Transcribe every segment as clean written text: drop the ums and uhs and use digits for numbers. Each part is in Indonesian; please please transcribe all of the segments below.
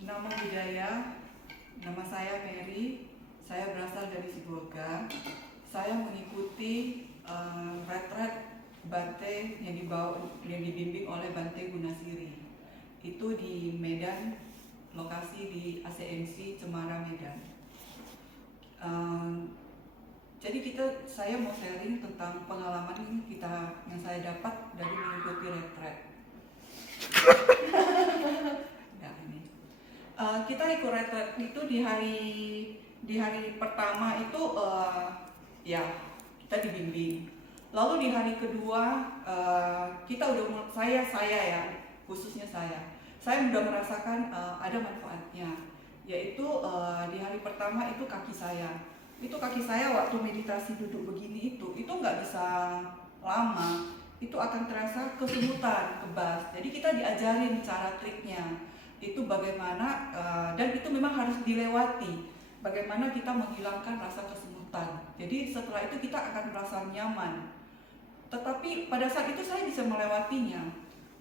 Nama budaya, nama saya Mary, saya berasal dari Sibolga. Saya mengikuti retret Bante yang dibimbing oleh Bante Gunasiri. Itu di Medan, lokasi di ACMC Cemara Medan. Jadi saya mau sharing tentang pengalaman yang saya dapat dari mengikuti retret. Kita ikut retret itu di hari pertama itu ya kita dibimbing. Lalu di hari kedua kita saya ya khususnya saya sudah merasakan ada manfaatnya, yaitu di hari pertama itu kaki saya waktu meditasi duduk begini itu nggak bisa lama, itu akan terasa kesemutan, kebas. Jadi kita diajarin cara triknya itu bagaimana, dan itu memang harus dilewati, bagaimana kita menghilangkan rasa kesemutan. Jadi setelah itu kita akan merasa nyaman. Tetapi pada saat itu saya bisa melewatinya.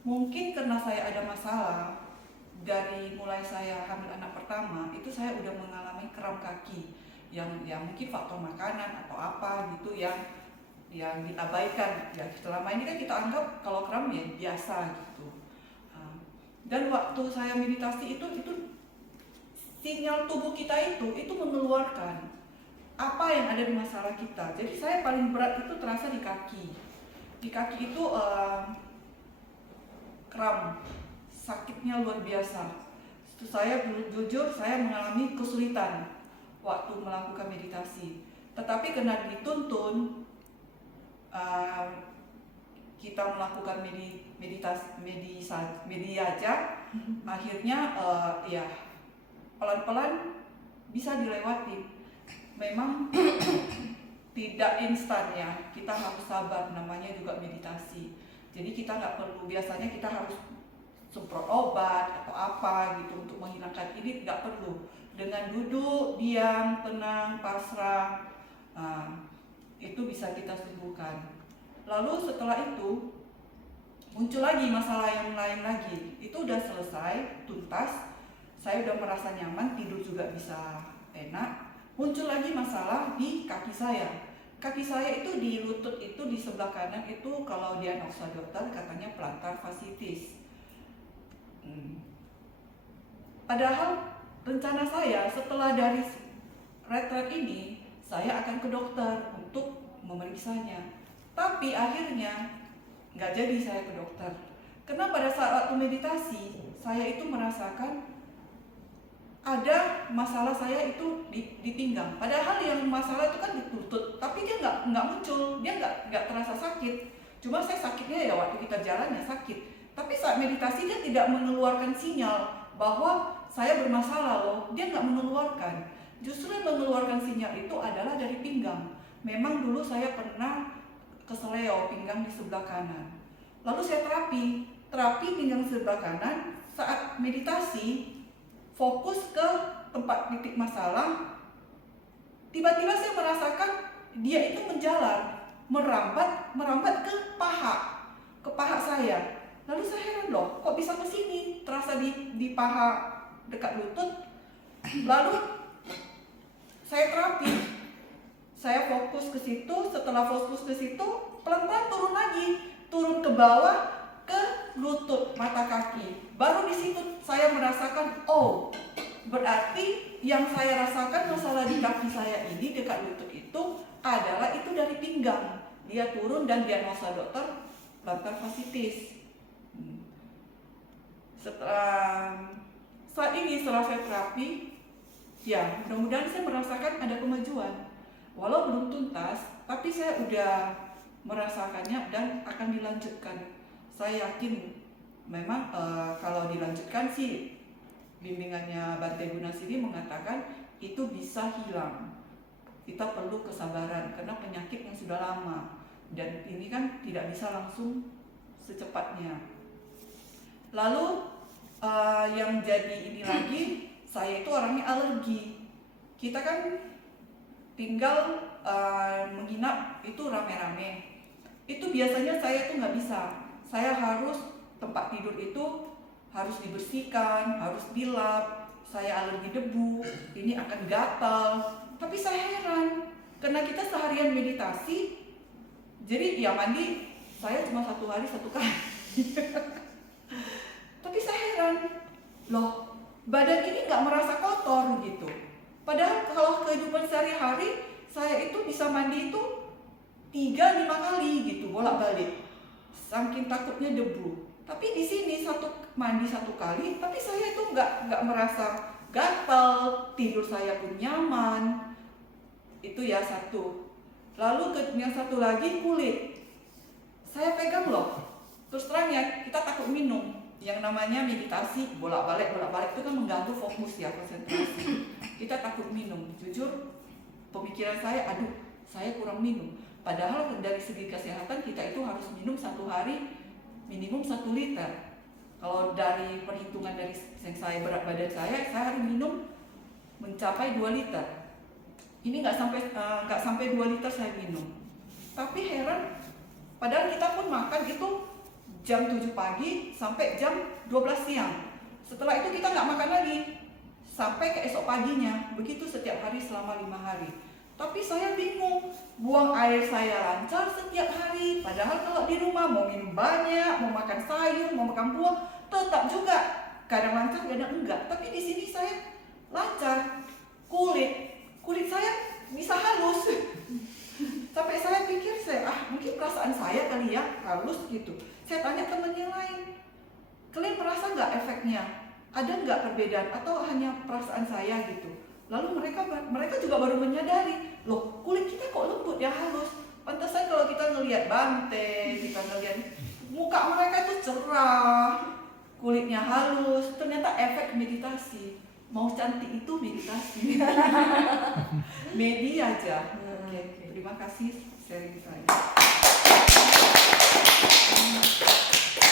Mungkin karena saya ada masalah dari mulai saya hamil anak pertama, itu saya udah mengalami kram kaki yang mungkin faktor makanan atau apa gitu yang diabaikan. Ya selama ini kan kita anggap kalau kram ya biasa gitu. Dan waktu saya meditasi itu sinyal tubuh kita itu mengeluarkan apa yang ada di masalah kita. Jadi saya paling berat itu terasa di kaki. Di kaki itu kram, sakitnya luar biasa. Saya jujur saya mengalami kesulitan waktu melakukan meditasi. Tetapi karena dituntun kita melakukan meditasi aja, akhirnya ya pelan-pelan bisa dilewati. Memang tidak instan ya, kita harus sabar, namanya juga meditasi. Jadi kita nggak perlu, biasanya kita harus semprot obat atau apa gitu untuk menghilangkan ini, nggak perlu. Dengan duduk, diam, tenang, pasrah, itu bisa kita sembuhkan. Lalu setelah itu muncul lagi masalah yang lain lagi. Itu udah selesai, tuntas. Saya udah merasa nyaman, tidur juga bisa enak. Muncul lagi masalah di kaki saya. Kaki saya itu di lutut itu di sebelah kanan itu kalau diagnosa dokter katanya plantar fasciitis. Padahal rencana saya setelah dari retret ini saya akan ke dokter untuk memeriksanya. Tapi akhirnya nggak jadi saya ke dokter. Karena pada saat waktu meditasi saya itu merasakan ada masalah saya itu di pinggang. Padahal yang masalah itu kan di lutut, tapi dia nggak muncul, dia nggak terasa sakit. Cuma saya sakitnya ya waktu kita jalan ya sakit. Tapi saat meditasi dia tidak mengeluarkan sinyal bahwa saya bermasalah loh. Dia nggak mengeluarkan. Justru yang mengeluarkan sinyal itu adalah dari pinggang. Memang dulu saya pernah keseleo pinggang di sebelah kanan. Lalu saya terapi pinggang sebelah kanan. Saat meditasi fokus ke tempat titik masalah, tiba-tiba saya merasakan dia itu menjalar, merambat ke paha saya. Lalu saya heran loh, kok bisa ke sini? Terasa di paha dekat lutut. Lalu saya terapi, saya fokus ke situ. Setelah fokus ke situ, pelan-pelan turun lagi, turun ke bawah ke lutut, mata kaki. Baru di situ saya merasakan, oh, berarti yang saya rasakan masalah di kaki saya ini dekat lutut itu adalah itu dari pinggang. Dia turun dan diagnosa dokter plantar fasciitis. Setelah saya terapi, ya mudah-mudahan saya merasakan ada kemajuan. Walau belum tuntas, tapi saya udah merasakannya dan akan dilanjutkan. Saya yakin memang kalau dilanjutkan sih bimbingannya Bante Gunasiri mengatakan itu bisa hilang. Kita perlu kesabaran karena penyakit yang sudah lama dan ini kan tidak bisa langsung secepatnya. Lalu yang jadi ini lagi, saya itu orangnya alergi. Kita kan tinggal menginap itu rame-rame. Itu biasanya saya tuh nggak bisa. Saya harus tempat tidur itu harus dibersihkan, harus dilap, saya alergi debu, ini akan gatal. Tapi saya heran, karena kita seharian meditasi, jadi ya mandi saya cuma 1 hari 1 kali. Tapi saya heran, loh badan ini nggak merasa kotor gitu. Padahal kalau kehidupan sehari-hari saya itu bisa mandi itu 3-5 kali gitu bolak-balik. Saking takutnya debu. Tapi di sini mandi 1 kali, tapi saya itu nggak merasa gatal, tidur saya pun nyaman. Itu ya satu. Lalu yang satu lagi kulit. Saya pegang loh. Terus terang ya, kita takut minum. Yang namanya meditasi bolak-balik itu kan mengganggu fokus ya, konsentrasi. Kita takut minum. Jujur, pemikiran saya, aduh, saya kurang minum. Padahal dari segi kesehatan kita itu harus minum 1 hari minimum 1 liter. Kalau dari perhitungan dari saya berat badan saya harus minum mencapai 2 liter. Ini nggak sampai 2 liter saya minum. Tapi heran, padahal kita pun makan itu jam 7 pagi sampai jam 12 siang. Setelah itu kita nggak makan lagi sampai ke esok paginya. Begitu setiap hari selama 5 hari. Tapi saya bingung, buang air saya lancar setiap hari. Padahal kalau di rumah mau minum banyak, mau makan sayur, mau makan buah, tetap juga kadang lancar, kadang enggak. Tapi di sini saya lancar. Kulit saya bisa halus. Sampai saya pikir mungkin perasaan saya kali ya halus gitu. Saya tanya teman yang lain, kalian merasa nggak efeknya? Ada nggak perbedaan atau hanya perasaan saya gitu? Lalu mereka juga baru menyadari, loh kulit kita kok lembut ya halus. Pantesan kalau kita ngelihat Bante, kita ngelihat muka mereka itu cerah, kulitnya halus. Ternyata efek meditasi. Mau cantik itu meditasi. Media aja. Oke. Terima kasih sharing saya.